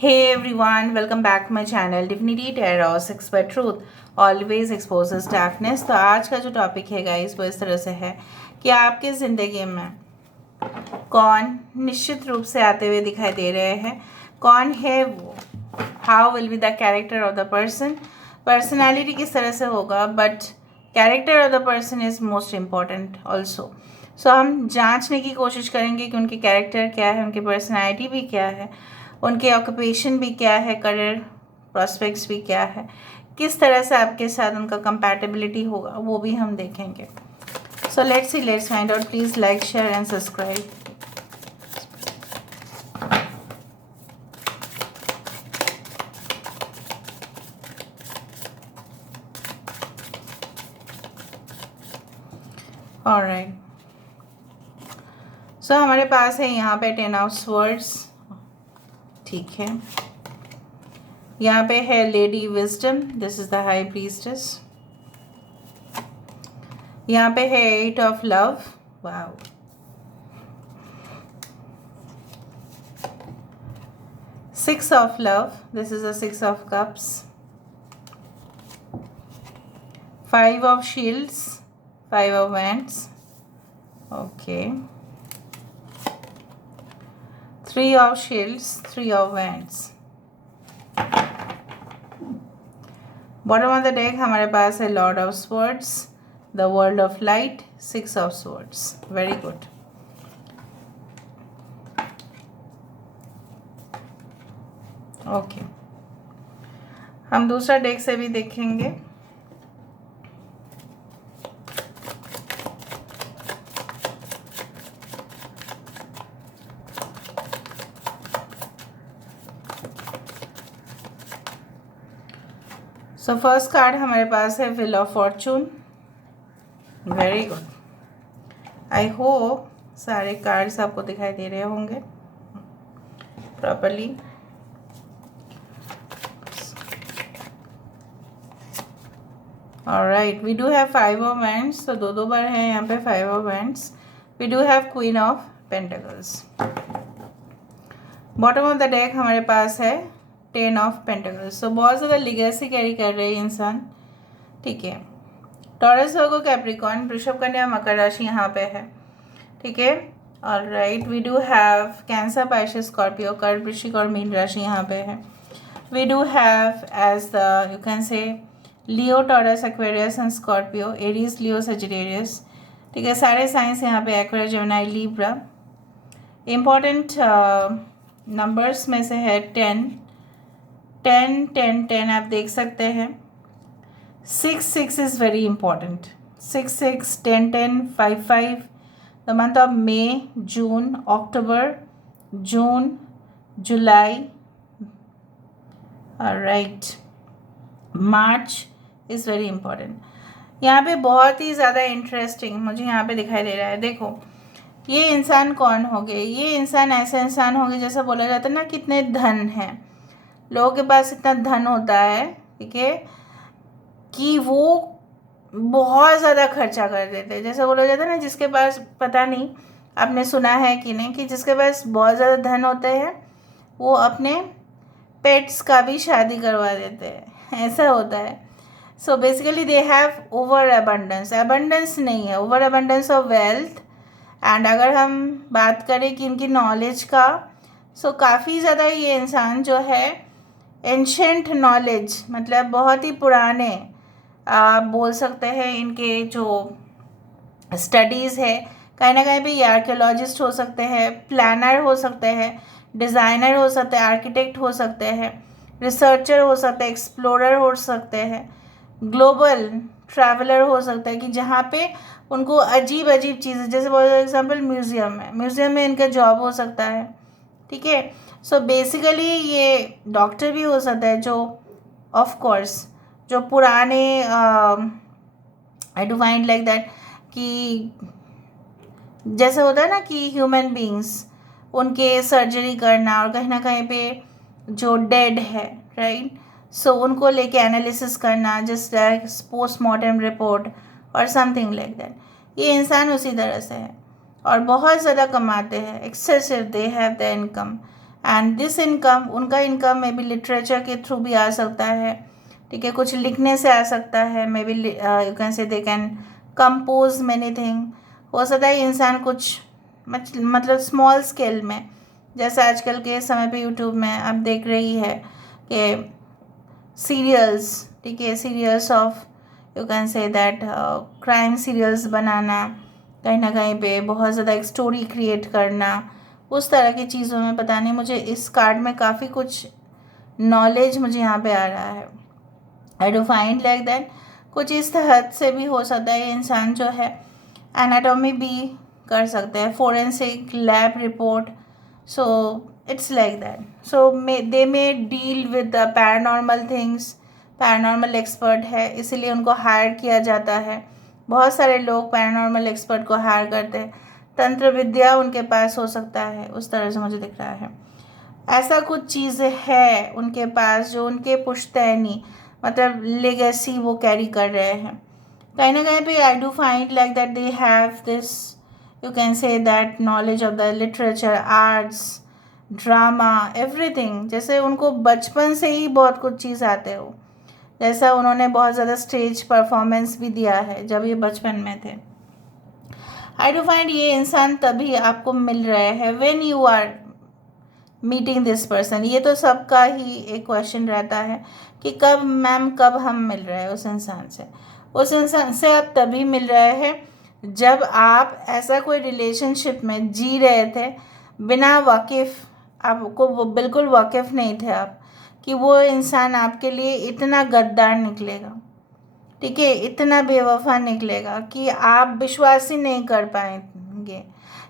Hey everyone, welcome back to my channel Divinity Tarot Expert Truth always exposes darkness। तो आज का जो topic है गाइस वो इस तरह से है कि आपके ज़िंदगी में कौन निश्चित रूप से आते हुए दिखाई दे रहे हैं, कौन है वो, how will be the character of the person. Personality किस तरह से होगा, but character of the person is most important also. So हम जांचने की कोशिश करेंगे कि उनके कैरेक्टर क्या है, उनकी पर्सनैलिटी भी क्या है, उनके ऑक्यूपेशन भी क्या है, करियर प्रॉस्पेक्ट्स भी क्या है, किस तरह से आपके साथ उनका कंपैटिबिलिटी होगा वो भी हम देखेंगे। So let's find out. Please like, share and subscribe. Alright, so हमारे पास है यहाँ पे 10 ऑफ स्वर्ड्स, ठीक है। यहाँ पे है lady wisdom, this is the high priestess. यहाँ पे है 8 of love, wow. Six of love, this is the 6 of cups. 5 of shields, 5 of wands, okay. 3 of shields, 3 of wands। Bottom of the deck हमारे पास है Lord of swords, the world of light, 6 of swords, very good. Okay, हम दूसरा deck से भी देखेंगे। So first card हमारे पास है wheel of fortune, very good. I hope सारे कार्ड्स आपको दिखाई दे रहे होंगे properly. Alright, we do have 5 of wands, तो दो बार है यहाँ पे 5 of wands। We do have queen of pentacles. Bottom of the deck हमारे पास है 10 ऑफ पेंटिकल्स। सो बहुत ज़्यादा लिगेसी कैरी कर रहे हैं इंसान, ठीक है। टॉरस, वर्गो, कैप्रिकॉर्न, वृषभ, कन्या, मकर राशि यहाँ पे है, ठीक है। Alright, we do have Cancer, Pisces, Scorpio, कर्क, वृश्चिक और मीन राशि यहाँ पे है। We do have as the you can say Leo, Taurus, Aquarius and Scorpio, Aries, Leo, Sagittarius, ठीक है। सारे साइंस यहाँ पे Aquarius, Gemini, Libra. Important numbers में से है 10 10 10 10, आप देख सकते हैं। 6 6 is very important, 6 6 10 10 5 5, the month of May, June, October, June, July, right, March is very important. यहाँ पे बहुत ही ज़्यादा इंटरेस्टिंग मुझे यहाँ पे दिखाई दे रहा है। देखो, ये इंसान कौन हो गए? ये इंसान ऐसे इंसान हो गए जैसा बोला जाता है ना, कितने धन हैं लोगों के पास, इतना धन होता है, ठीक है, कि वो बहुत ज़्यादा खर्चा कर देते हैं। जैसे बोला जाता है ना, जिसके पास, पता नहीं आपने सुना है कि नहीं, कि जिसके पास बहुत ज़्यादा धन होते हैं वो अपने पेट्स का भी शादी करवा देते हैं, ऐसा होता है। So basically they have over abundance, abundance नहीं है, over abundance of wealth. And अगर हम बात करें कि इनकी नॉलेज का, सो काफ़ी ज़्यादा ये इंसान जो है एंशेंट नॉलेज, मतलब बहुत ही पुराने, आप बोल सकते हैं इनके जो स्टडीज़ है, कहीं ना कहीं पे ये आर्कियोलॉजिस्ट हो सकते हैं, प्लानर हो सकते हैं, डिज़ाइनर हो सकते हैं, आर्किटेक्ट हो सकते हैं, रिसर्चर हो सकते हैं, एक्सप्लोरर हो सकते हैं, ग्लोबल ट्रैवलर हो सकता है, कि जहाँ पे उनको अजीब अजीब चीज़ें, जैसे फॉर एग्जांपल म्यूज़ियम है, म्यूज़ियम में इनका जॉब हो सकता है, ठीक है। सो बेसिकली ये डॉक्टर भी हो सकता है, जो ऑफ कोर्स जो पुराने आई डू फाइंड लाइक दैट, कि जैसे होता है ना कि ह्यूमन बींग्स उनके सर्जरी करना, और कहीं ना कहीं पे जो डेड है, राइट, सो उनको लेके एनालिसिस करना, जस्ट लाइक पोस्टमार्टम रिपोर्ट और समथिंग लाइक दैट। ये इंसान उसी तरह से है और बहुत ज़्यादा कमाते हैं, excessive, they have the income, and this income, उनका इनकम मे बी लिटरेचर के थ्रू भी आ सकता है, ठीक है, कुछ लिखने से आ सकता है, may be you can say they can compose many thing. हो सकता है इंसान कुछ मतलब स्मॉल स्केल में, जैसे आजकल के समय पे यूट्यूब में आप देख रही है कि सीरियल्स, ठीक है, serials of you can say that crime serials बनाना, कहीं ना कहीं पे बहुत ज़्यादा एक स्टोरी क्रिएट करना, उस तरह की चीज़ों में पता नहीं, मुझे इस कार्ड में काफ़ी कुछ नॉलेज मुझे यहाँ पे आ रहा है। आई डू फाइंड लाइक दैट कुछ इस हद से भी हो सकता है ये इंसान जो है एनाटॉमी भी कर सकते हैं, forensic lab report, so it's like that. So they may deal with the paranormal things, paranormal expert है इसीलिए उनको हायर किया जाता है। बहुत सारे लोग पैरानॉर्मल एक्सपर्ट को हायर करते हैं, तंत्र विद्या उनके पास हो सकता है, उस तरह से मुझे दिख रहा है। ऐसा कुछ चीज़ें है उनके पास जो उनके पुश्तैनी मतलब लेगेसी वो कैरी कर रहे हैं। कहीं ना कहीं पे आई do find like that they have this you can say that knowledge of the literature, arts, drama, everything. जैसे उनको बचपन से ही बहुत कुछ चीज़ आते हो, जैसा उन्होंने बहुत ज़्यादा स्टेज परफॉर्मेंस भी दिया है जब ये बचपन में थे। आई डू फाइंड ये इंसान तभी आपको मिल रहे हैं when you are meeting this person. ये तो सबका ही एक क्वेश्चन रहता है कि कब मैम कब हम मिल रहे हैं उस इंसान से। उस इंसान से आप तभी मिल रहे हैं जब आप ऐसा कोई रिलेशनशिप में जी रहे थे बिना वाकिफ़, आपको वो बिल्कुल वाकिफ़ नहीं थे आप कि वो इंसान आपके लिए इतना गद्दार निकलेगा, ठीक है, इतना बेवफा निकलेगा कि आप विश्वास ही नहीं कर पाएंगे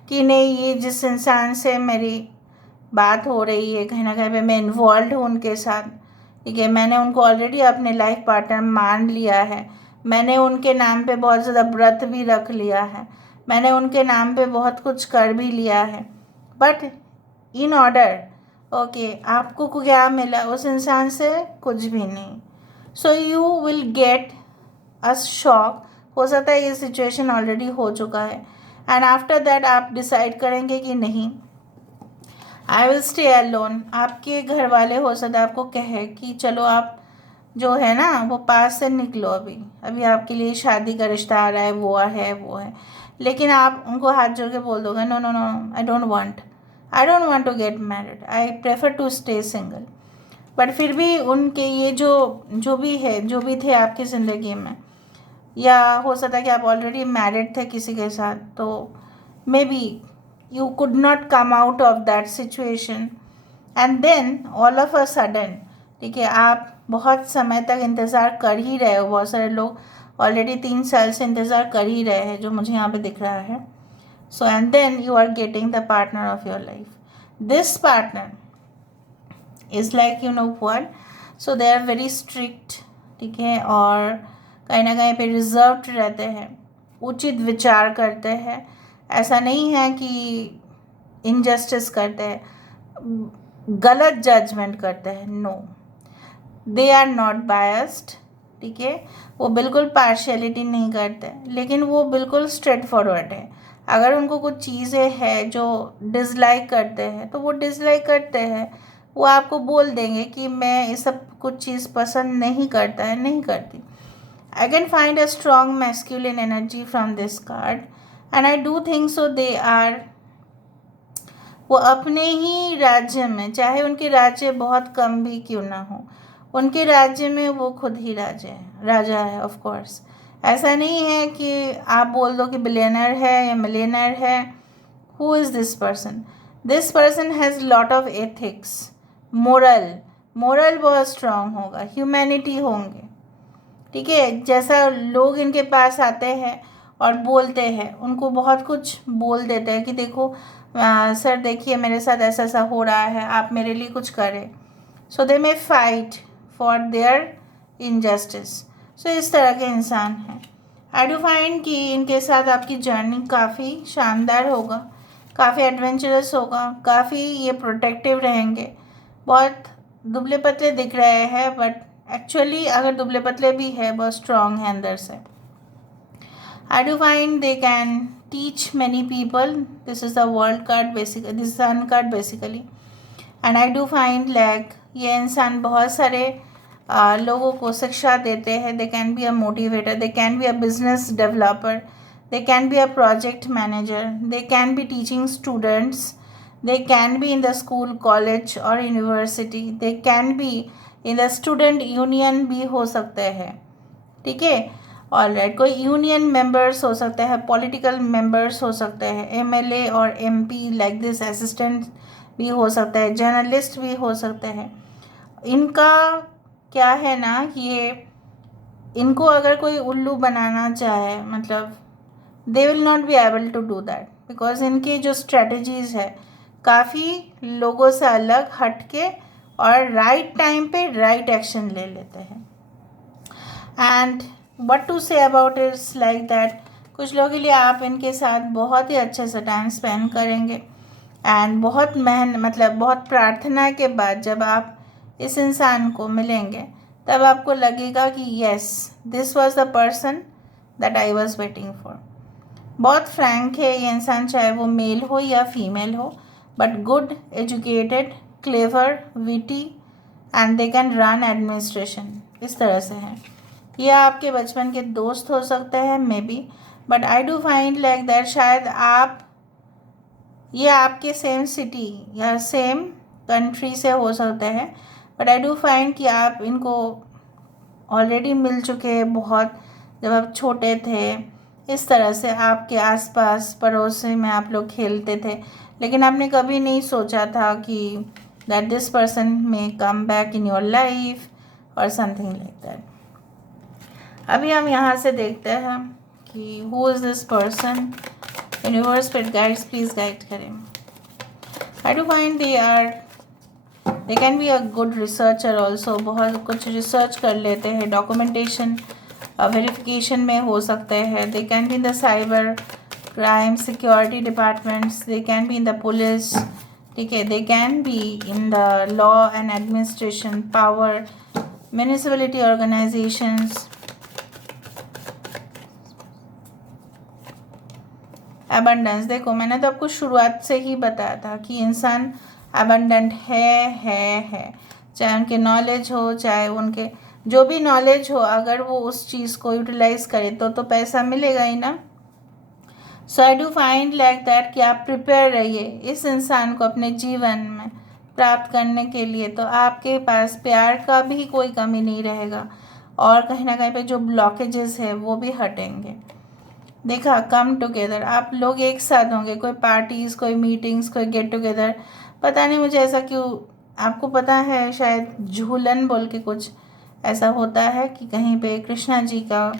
कि नहीं ये जिस इंसान से मेरी बात हो रही है कहीं ना कहीं पे मैं इन्वॉल्व हूँ उनके साथ, ठीक है, मैंने उनको ऑलरेडी अपने लाइफ पार्टनर मान लिया है, मैंने उनके नाम पे बहुत ज़्यादा व्रत भी रख लिया है, मैंने उनके नाम पे बहुत कुछ कर भी लिया है, बट इन ऑर्डर ओके आपको क्या मिला उस इंसान से? कुछ भी नहीं। So you will get a shock. हो सकता है ये सिचुएशन ऑलरेडी हो चुका है एंड आफ्टर दैट आप डिसाइड करेंगे कि नहीं आई विल स्टे अलोन। आपके घर वाले हो सकता है आपको कहे कि चलो आप जो है ना वो पास से निकलो, अभी अभी आपके लिए शादी का रिश्ता आ रहा है, वो है, लेकिन आप उनको हाथ जोड़ के बोल दोगे no no no, I don't want to get married, I prefer to stay single. But फिर भी उनके ये जो भी है, जो भी थे आपकी ज़िंदगी में, या हो सकता है कि आप ऑलरेडी मैरिड थे किसी के साथ, तो may be you could not come out of that situation and then all of a sudden, ठीक है, आप बहुत समय तक इंतज़ार कर ही रहे हो, बहुत सारे लोग ऑलरेडी 3 साल से इंतज़ार कर ही रहे हैं जो मुझे यहाँ पे दिख रहा है। So and then you are getting the partner of your life. This partner is like you know what, so they are very strict, ठीक है, और कहीं ना कहीं पे रिजर्व्ड रहते हैं, उचित विचार करते हैं, ऐसा नहीं है कि इनजस्टिस करते हैं, गलत जजमेंट करते हैं, no, they are not biased, ठीक है, वो बिल्कुल पार्शियलिटी नहीं करते, लेकिन वो बिल्कुल स्ट्रेट फॉरवर्ड है। अगर उनको कुछ चीज़ें हैं जो डिसलाइक करते हैं तो वो डिसलाइक करते हैं, वो आपको बोल देंगे कि मैं ये सब कुछ चीज़ पसंद नहीं करता है, नहीं करती। I can find a strong masculine energy from this card and I do think so they are, वो अपने ही राज्य में, चाहे उनके राज्य बहुत कम भी क्यों ना हो, उनके राज्य में वो खुद ही राजा है ऑफ कोर्स। ऐसा नहीं है कि आप बोल दो कि बिलियनर है या मिलियनर है। Who is this person? This person has lot of ethics, moral बहुत स्ट्रांग होगा, ह्यूमैनिटी होंगे, ठीक है, जैसा लोग इनके पास आते हैं और बोलते हैं, उनको बहुत कुछ बोल देते हैं कि देखो सर देखिए मेरे साथ ऐसा ऐसा हो रहा है, आप मेरे लिए कुछ करें। सो दे मे फाइट फॉर देयर इनजस्टिस। सो इस तरह के इंसान हैं। आई डू फाइंड कि इनके साथ आपकी जर्नी काफ़ी शानदार होगा, काफ़ी एडवेंचरस होगा, काफ़ी ये प्रोटेक्टिव रहेंगे। बहुत दुबले पतले दिख रहे हैं बट एक्चुअली अगर दुबले पतले भी है बहुत स्ट्रॉन्ग है अंदर से। I do find they can teach many people. This is the world card basically, this sun card basically, and I do find like ये इंसान बहुत सारे लोगों को शिक्षा देते हैं. They can be a motivator, they can be a business developer, they can be a project manager, they can be teaching students, they can be in the school, college or university, they can be in the student union भी हो सकते हैं. ठीक है. All right. कोई union members हो सकते हैं, पॉलिटिकल मेंबर्स हो सकते हैं, एमएलए और एमपी लाइक दिस, असिस्टेंट भी हो सकता है, जर्नलिस्ट भी हो सकते हैं. इनका क्या है ना, ये इनको अगर कोई उल्लू बनाना चाहे, मतलब they will not be able to do that, because इनकी जो स्ट्रेटजीज है काफ़ी लोगों से अलग हट के और राइट टाइम पे राइट एक्शन ले लेते हैं. And what to say about is like that, कुछ लोगों के लिए आप इनके साथ बहुत ही अच्छे से टाइम स्पेंड करेंगे एंड बहुत मतलब बहुत प्रार्थना के बाद जब आप इस इंसान को मिलेंगे तब आपको लगेगा कि yes, this was the person that I was waiting for. बहुत फ्रैंक है ये इंसान, चाहे वो मेल हो या फीमेल हो, but good, educated, clever, witty and they can run administration. इस तरह से हैं. ये आपके बचपन के दोस्त हो सकते हैं may be, but I do find like that शायद आप ये आपके सेम सिटी या सेम कंट्री से हो सकते हैं, बट आई डू फाइंड कि आप इनको ऑलरेडी मिल चुके हैं बहुत, जब आप छोटे थे. इस तरह से आपके आसपास पड़ोसी में आप लोग खेलते थे, लेकिन आपने कभी नहीं सोचा था कि दैट दिस पर्सन में come back in your life और समथिंग लाइक दैट. अभी हम यहाँ से देखते हैं कि who is this person. Universe spirit guides please guide करें. I do find they can be a good researcher also. बहुत कुछ रिसर्च कर लेते हैं, डॉक्यूमेंटेशन वेरिफिकेशन में हो सकते हैं. They can be in the cyber crime security departments, they can be in the police. ठीक है. दे can be in the law and administration, power, municipality organisations. Abundance, देखो मैंने तो आपको शुरुआत से ही बताया था कि इंसान अबंडेंट है. चाहे उनके नॉलेज हो, चाहे उनके जो भी नॉलेज हो, अगर वो उस चीज़ को यूटिलाइज करे तो पैसा मिलेगा ही ना. So I do find like that कि आप प्रिपेयर रहिए इस इंसान को अपने जीवन में प्राप्त करने के लिए, तो आपके पास प्यार का भी कोई कमी नहीं रहेगा और कहीं ना कहीं पे जो ब्लॉकेजेस है वो भी हटेंगे. देखा, कम टुगेदर, आप लोग एक साथ होंगे, कोई पार्टीज़, कोई मीटिंग्स, कोई गेट टुगेदर. पता नहीं मुझे ऐसा क्यों, आपको पता है शायद झूलन बोल के कुछ ऐसा होता है कि कहीं पे कृष्णा जी का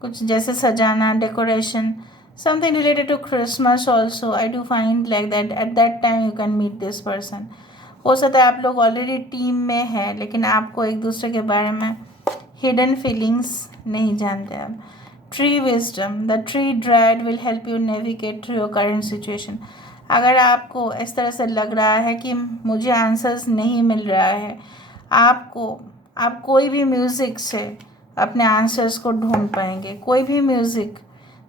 कुछ जैसे सजाना, decoration, something related to Christmas also. I do find like that at that time you can meet this person. हो सकता है आप लोग ऑलरेडी टीम में हैं, लेकिन आपको एक दूसरे के बारे में हिडन फीलिंग्स नहीं जानते आप. Tree wisdom, the tree dried will help you navigate through your current situation. अगर आपको इस तरह से लग रहा है कि मुझे आंसर्स नहीं मिल रहा है, आप कोई भी म्यूज़िक से अपने आंसर्स को ढूंढ पाएंगे. कोई भी म्यूज़िक,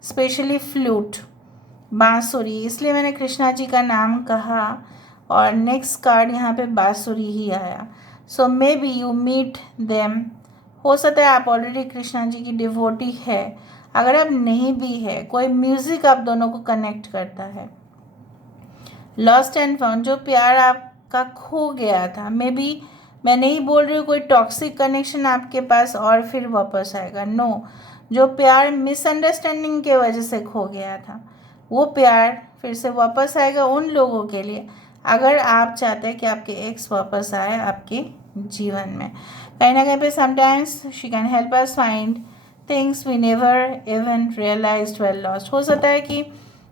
स्पेशली फ्लूट, बांसुरी, इसलिए मैंने कृष्णा जी का नाम कहा और नेक्स्ट कार्ड यहाँ पे बांसुरी ही आया. So maybe you meet them. हो सकता है आप ऑलरेडी कृष्णा जी की डिवोटी है. अगर आप नहीं भी है, कोई म्यूज़िक आप दोनों को कनेक्ट करता है. लॉस्ट एंड फाउंड, जो प्यार आपका खो गया था, मे बी, मैं नहीं बोल रही हूँ कोई टॉक्सिक कनेक्शन आपके पास और फिर वापस आएगा. नो, जो प्यार मिसअंडरस्टैंडिंग के वजह से खो गया था, वो प्यार फिर से वापस आएगा उन लोगों के लिए, अगर आप चाहते हैं कि आपके एक्स वापस आए आपके जीवन में. कहीं ना कहीं पे sometimes she can help us find things we never even realised well lost. हो सकता है कि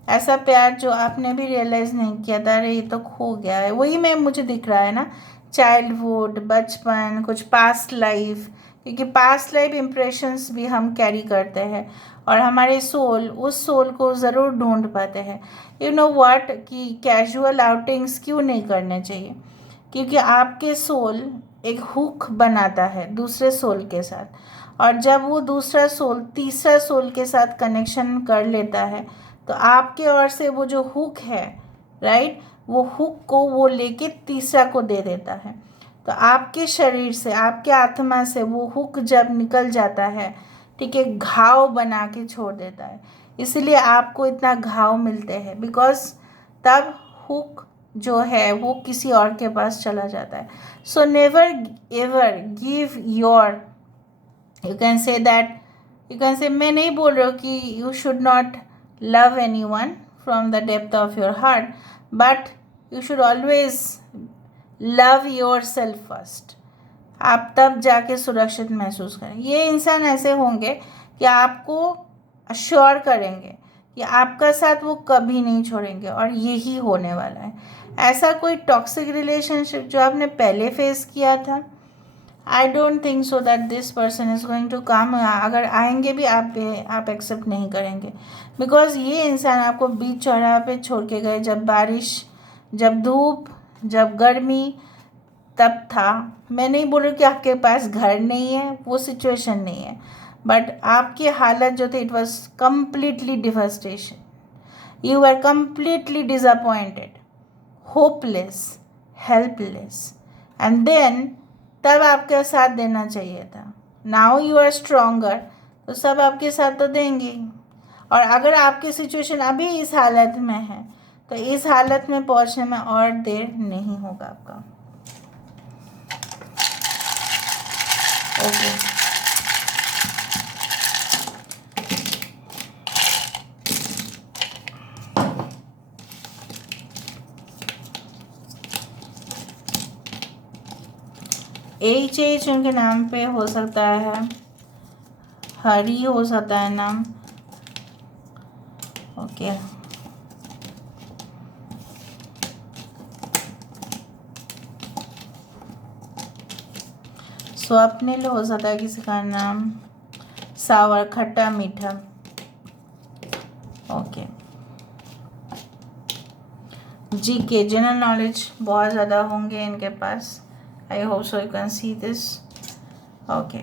ऐसा प्यार जो आपने भी रियलाइज़ नहीं किया था, अरे ये तो खो गया है. वही मैं मुझे दिख रहा है ना, चाइल्डहुड, बचपन, कुछ पास्ट लाइफ, क्योंकि पास्ट लाइफ इम्प्रेशंस भी हम कैरी करते हैं और हमारे सोल उस सोल को ज़रूर ढूंढ पाते हैं. यू नो व्हाट, कि कैजुअल आउटिंग्स क्यों नहीं करने चाहिए, क्योंकि आपके सोल एक हुक बनाता है दूसरे सोल के साथ, और जब वो दूसरा सोल तीसरा सोल के साथ कनेक्शन कर लेता है तो आपके ओर से वो जो हुक है, राइट, वो हुक को वो लेके तीसरा को दे देता है। तो आपके शरीर से, आपके आत्मा से वो हुक जब निकल जाता है, ठीक है, घाव बना के छोड़ देता है। इसलिए आपको इतना घाव मिलते हैं, बिकॉज तब हुक जो है वो किसी और के पास चला जाता है। So never ever give your, you can say that, you can से, मैं नहीं बोल रहा हूँ कि you should not love any one from the depth of your heart, but you should always love your self first. आप तब जाके सुरक्षित महसूस करें। ये इंसान ऐसे होंगे कि आपको अश्योर करेंगे कि आपका साथ वो कभी नहीं छोड़ेंगे, और यही होने वाला है। ऐसा कोई टॉक्सिक रिलेशनशिप जो आपने पहले फेस किया था, I don't think so that this person is going to come. अगर आएंगे भी आप एक्सेप्ट नहीं करेंगे, बिकॉज ये इंसान आपको बीच चौराहे पे छोड़ के गए, जब बारिश, जब धूप, जब गर्मी, तब था। मैं नहीं बोल रही कि आपके पास घर नहीं है, वो सिचुएशन नहीं है, बट आपकी हालत जो थी, it was completely devastation. You are completely disappointed, hopeless, helpless, and then तब आपका साथ देना चाहिए था। नाउ यू आर स्ट्रोंगर, तो सब आपके साथ तो देंगे ही। और अगर आपकी सिचुएशन अभी इस हालत में है, तो इस हालत में पहुंचने में और देर नहीं होगा आपका। ओके, एच उनके नाम पे हो सकता है, हरी हो सकता है नाम। ओके, स्वप्निल हो सकता है किसी का नाम, सावर, खट्टा मीठा। ओके, जीके, जनरल नॉलेज बहुत ज़्यादा होंगे इनके पास। I hope so you can see this. Okay,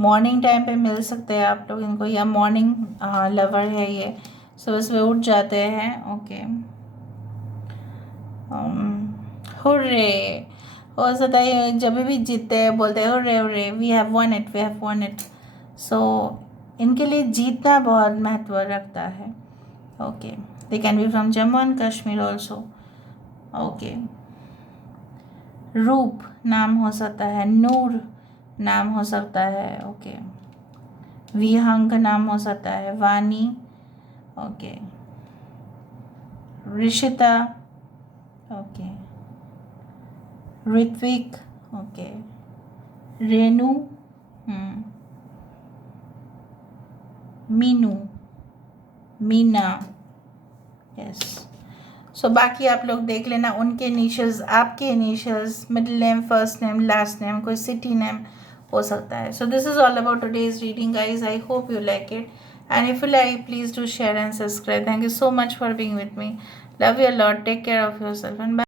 morning time पे मिल सकते हैं आप लोग इनको, या मॉर्निंग लवर है ये, सुबह सुबह उठ जाते हैं। ओके, हुर्रे हो सकता है, जब भी जीतते हैं बोलते हैं hurray hurray, we have won it, we have won it. So इनके लिए जीतना बहुत महत्व रखता है। Okay, they can be from Jammu and Kashmir also. Okay, Roop नाम हो सकता है, नूर नाम हो सकता है। ओके, विहंग नाम हो सकता है, Vani. Okay, Rishita. Okay, Ritvik. Okay, Renu, Meenu, Meena. Yes, so बाकी आप लोग देख लेना, उनके इनिशियल्स, आपके initials, middle name, first name, last name, कोई सिटी नेम हो सकता है। So this is all about today's reading guys. I hope you like it, and if you like, please do share and subscribe. Thank you so much for being with me. Love you a lot. Take care of yourself and bye.